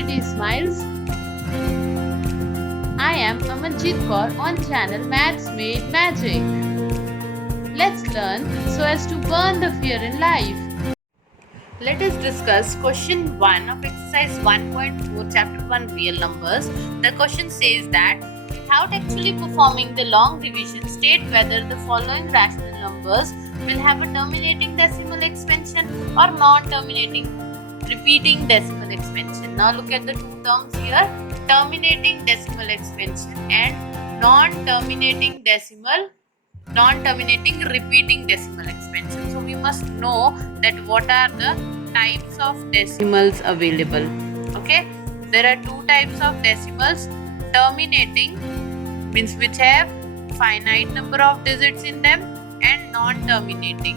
Pretty Smiles. I am Amanjit Kaur on channel Maths Made Magic. Let's learn so as to burn the fear in life. Let us discuss question 1 of exercise 1.4 chapter 1 real numbers. The question says that without actually performing the long division, state whether the following rational numbers will have a terminating decimal expansion or non-terminating repeating decimal expansion. Now look at the two terms here, terminating decimal expansion and non-terminating repeating decimal expansion. So we must know that what are the types of decimals available. Okay, there are two types of decimals. Terminating means which have finite number of digits in them, and non-terminating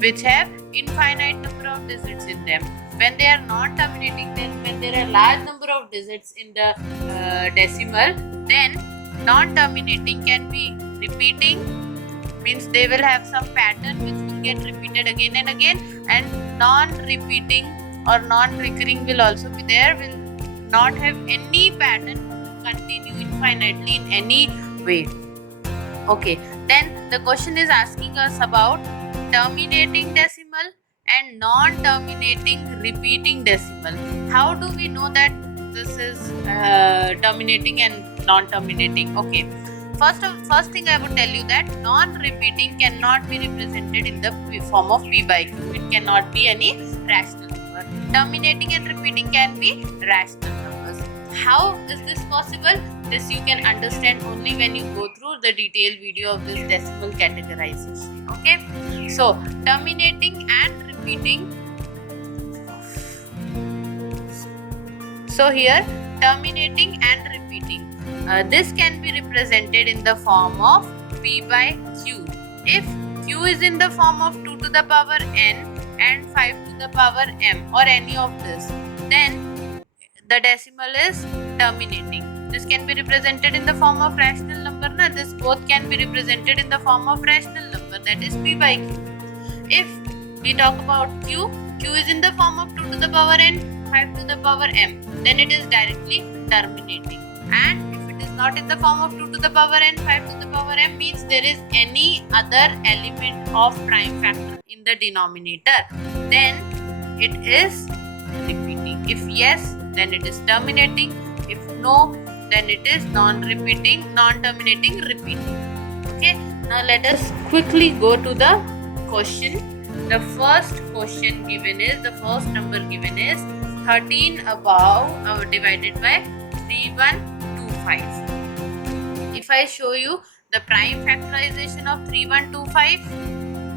which have infinite number of digits in them. When they are non-terminating, then when there are large number of digits in the decimal, then non-terminating can be repeating, means they will have some pattern which will get repeated again and again, and non-repeating or non-recurring will also be there, will not have any pattern, will continue infinitely in any way. Okay, then the question is asking us about terminating decimal and non-terminating repeating decimal. How do we know that this is terminating and non-terminating? Okay, first thing I would tell you that non-repeating cannot be represented in the form of p by q. It cannot be any rational number. Terminating and repeating can be rational numbers. How is this possible? This you can understand only when you go through the detailed video of this decimal categorization. Okay, so terminating and repeating. So here terminating and repeating, this can be represented in the form of p by q. If q is in the form of 2 to the power n and 5 to the power m or any of this, then the decimal is terminating. This can be represented in the form of rational number. This both can be represented in the form of rational number, that is p by q. If we talk about q is in the form of 2 to the power n, 5 to the power m, then it is directly terminating. And if it is not in the form of 2 to the power n, 5 to the power m, means there is any other element of prime factor in the denominator, then it is repeating. If yes, then it is terminating. If no, then it is non-terminating, repeating. Okay, now let us quickly go to the question. The first number given is 13 above divided by 3125. If I show you the prime factorization of 3125,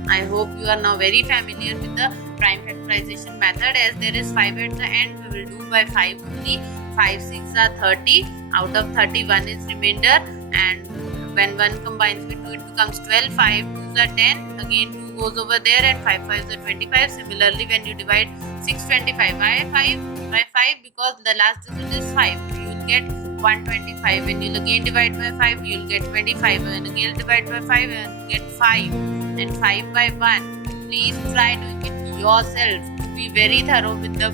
I hope you are now very familiar with the prime factorization method. As there is 5 at the end, we will do by 5 only. 5 6 are 30, out of 31 is remainder, and when 1 combines with 2 it becomes 12, 5 2s are 10, again 2 goes over there, and 5 5s are 25. Similarly, when you divide 625 by 5, because the last digit is 5, you will get 125. When you will again divide by 5, you will get 25, and again divide by 5 and get 5, and 5 by 1. Please try doing it yourself to be very thorough with the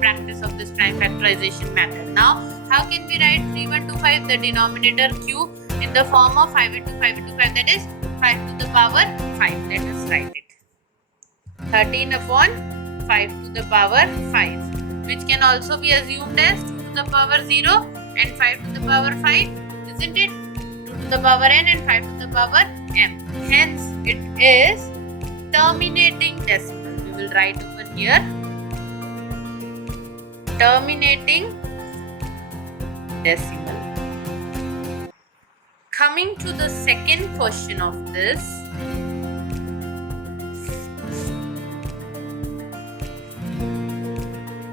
practice of this prime factorization method. Now, how can we write 3125, the denominator q, in the form of 5 into 5 into 5, that is 5 to the power 5. Let us write it. 13 upon 5 to the power 5, which can also be assumed as 2 to the power 0 and 5 to the power 5, isn't it? 2 to the power n and 5 to the power m. Hence, it is terminating decimal. We will write over here terminating decimal. Coming to the second question of this,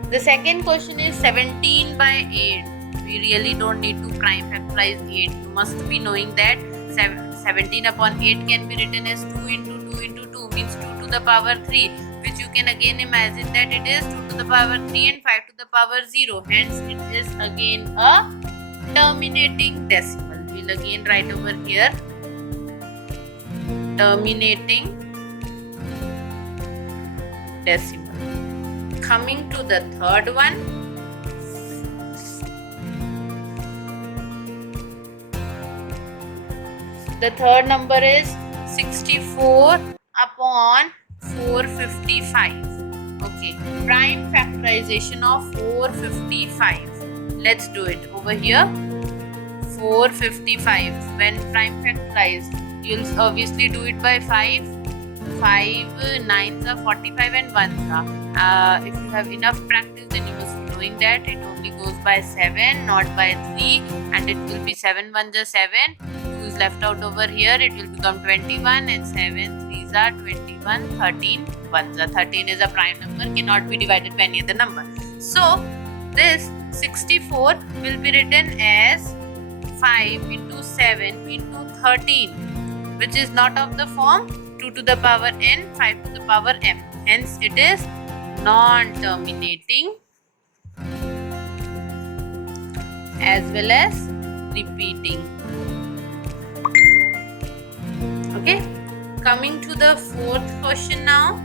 the second question is 17 by 8. We really don't need to prime factorize 8. You must be knowing that 17 upon 8 can be written as 2 into 2 into 2, means 2 to the power 3, which you can again imagine that it is 2 to the power 3 and 5 to the power 0. Hence, it is again a terminating decimal. We'll again write over here terminating decimal. Coming to the third one, The third number is 64 upon 455. Okay, prime factorization of 455. Let's do it over here. 455. When prime factorized, you'll obviously do it by 5. 5 9s are 45 and 1s are. If you have enough practice, then you must be knowing that it only goes by 7, not by 3, and it will be 7 1s are 7. 2 is left out over here. It will become 21, and 7 3s are 21. 13 1s are 13 is a prime number, cannot be divided by any other number. So this 64 will be written as 5 into 7 into 13, which is not of the form 2 to the power n, 5 to the power m. Hence it is non-terminating as well as repeating. Okay, coming to the fourth question now.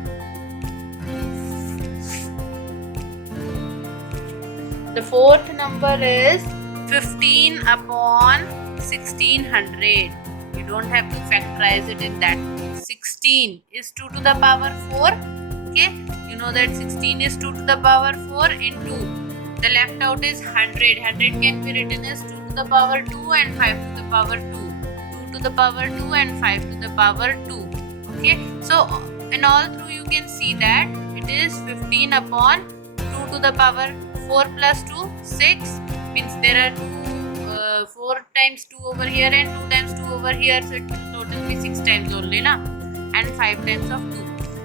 The fourth number is 15 upon 1600. You don't have to factorize it in that. 16 is 2 to the power 4. Okay, you know that 16 is 2 to the power 4 into the left out is 100. 100 can be written as 2 to the power 2 and 5 to the power 2. 2 to the power 2 and 5 to the power 2. Okay, so in all through you can see that it is 15 upon 2 to the power 4 plus 2, 6, means there are 4 times 2 over here and 2 times 2 over here, so it will total be 6 times only, na? And 5 times of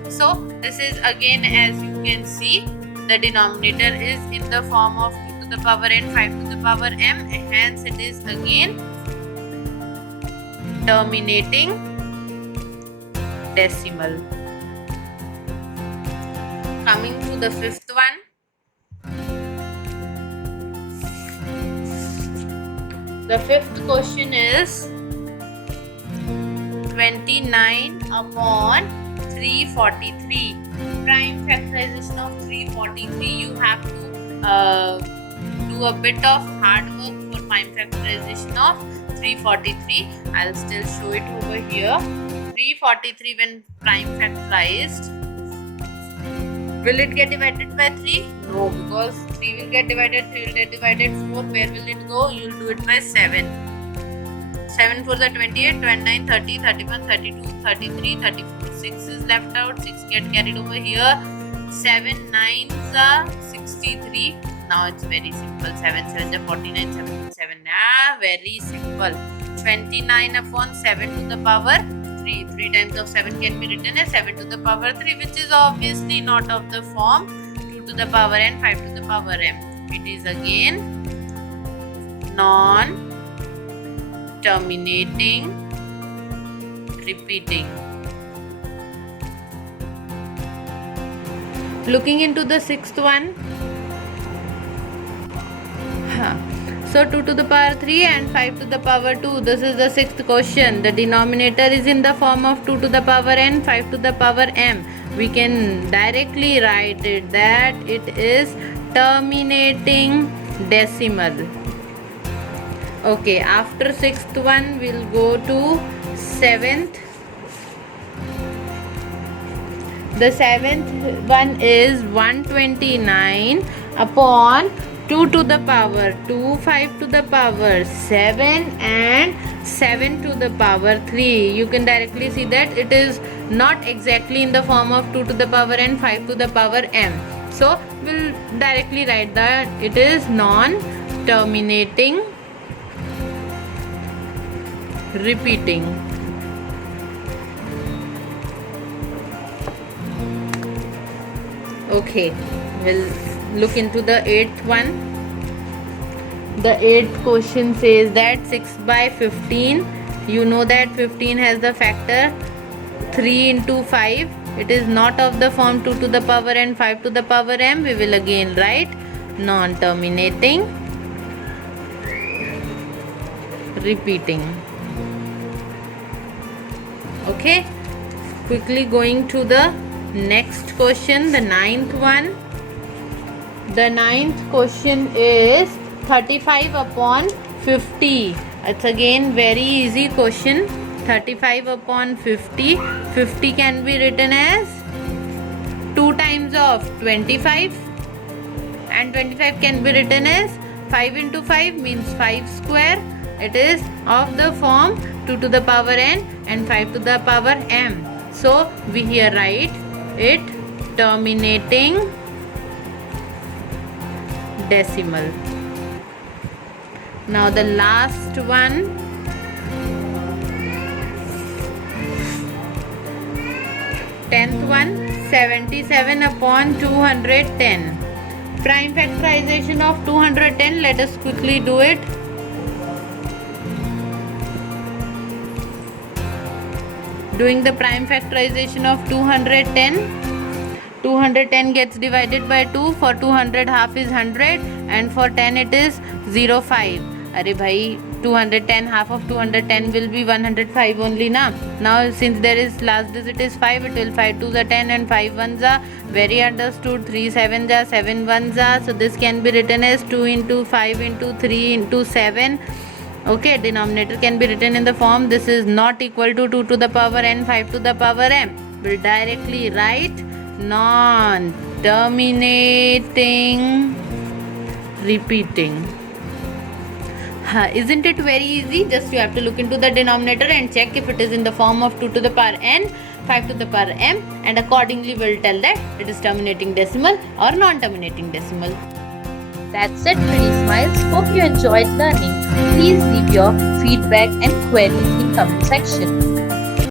2. So this is again, as you can see, the denominator is in the form of 2 to the power n, 5 to the power m, hence it is again terminating decimal. Coming to the fifth one. The fifth question is 29 upon 343. Prime factorization of 343. You have to do a bit of hard work for prime factorization of 343. I'll still show it over here. 343 when prime factorized. Will it get divided by 3? No, because 3 will get divided, 3 will get divided, 4, where will it go? You will do it by 7. 7 4 are 28, 29, 30, 31, 32, 33, 34. 6 is left out, 6 get carried over here. 7 9s are 63. Now it's very simple. 7 7s are 49, 7 7. Very simple. 29 upon 7 to the power 3. 3 times of 7 can be written as 7 to the power 3, which is obviously not of the form 2 to the power n, 5 to the power m. It is again non-terminating repeating. Looking into the sixth one. So 2 to the power 3 and 5 to the power 2. This is the sixth question. The denominator is in the form of 2 to the power n, 5 to the power m. We can directly write it that it is terminating decimal. Okay, after sixth one we'll go to seventh. The seventh one is 129 upon 2 to the power 2, 5 to the power 7 and 7 to the power 3. You can directly see that it is not exactly in the form of 2 to the power n, 5 to the power m. So we'll directly write that it is non-terminating repeating. Okay, we'll look into the eighth one. The eighth question says that 6 by 15. You know that 15 has the factor 3 into 5. It is not of the form 2 to the power n, 5 to the power m. We will again write non-terminating repeating. Okay, quickly going to the next question, the ninth one. The ninth question is 35 upon 50. It's again very easy question. 35 upon 50. 50 can be written as 2 times of 25, and 25 can be written as 5 into 5 means 5 square. It is of the form 2 to the power n and 5 to the power m. So we here write it terminating decimal. Now the last one, 10th one, 77 upon 210. Prime factorization of 210. Let us quickly do it. Doing the prime factorization of 210. 210 gets divided by 2. For 200 half is 100 and for 10 it is 0.5. Arey bhai, 210 half of 210 will be 105 only na. Now since there is last digit is 5, it will 5 2s are 10 and 5 1s are very understood. 3 7s are 7 1s are. So this can be written as 2 into 5 into 3 into 7. Okay, denominator can be written in the form this is not equal to 2 to the power n 5 to the power m. We'll directly write non-terminating repeating. Isn't it very easy? Just you have to look into the denominator and check if it is in the form of 2 to the power n, 5 to the power m, and accordingly we'll tell that it is terminating decimal or non-terminating decimal. That's it, pretty smiles. Hope you enjoyed learning. Please leave your feedback and queries in comment section.